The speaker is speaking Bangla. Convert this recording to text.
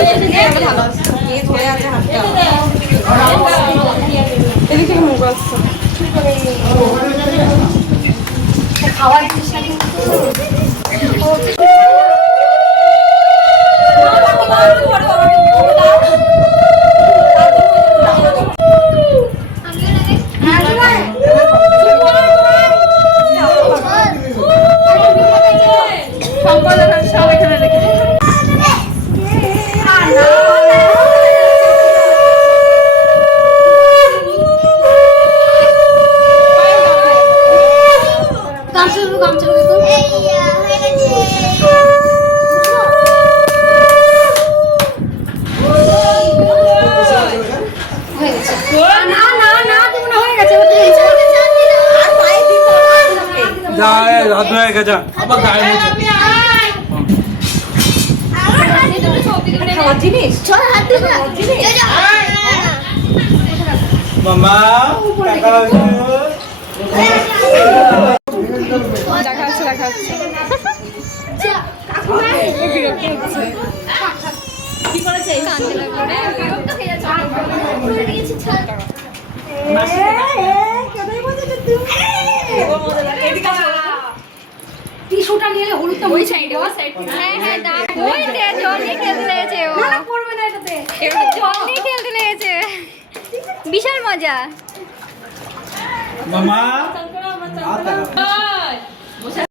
ভালো আছে ধরে আছে হাতটা এদিক থেকে মুখ আসছে খাওয়ার জিনিস সব এখানে রেখে টিস্যুটা নিয়ে হলুদটা ওই সাইডে হ্যাঁ হ্যাঁ দাও ওই দে জলদি খেলতে লেগেছে ও না করবে না এটাতে এটা জলদি খেলতে লেগেছে বিশাল মজা মামা